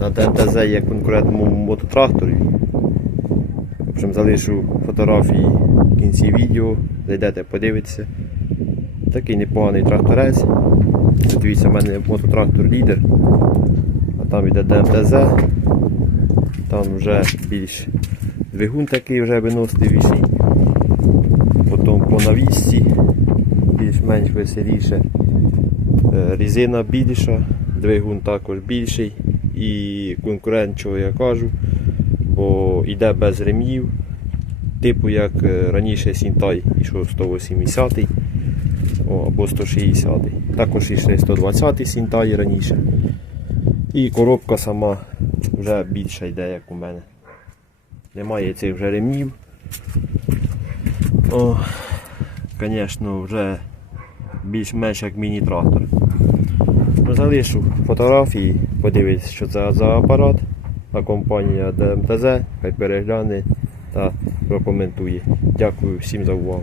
на ДМТЗ є конкурентному мототракторі. В залишу фотографії в кінці відео, зайдете, подивитеся. Такий непоганий тракторець. Дивіться, в мене мототрактор лідер. А там йде ДМТЗ. Там вже більш двигун такий вже виносливіший. Потім по навісці більш-менш веселіше. Е, Різина більша, двигун також більший. І конкурент, чого я кажу, бо йде без ремнів. Типу як е, раніше Сінтай йшов 180 о, або 160 Також йшли 120 Сінтай раніше. І коробка сама вже більша йде, як у мене. Немає цих вже ремнів. О, звісно, вже більш-менш як міні-трактор. Залишу фотографії, подивитися, що це за апарат, а компанія ДМТЗ, хай перегляне та прокоментує. Дякую всім за увагу.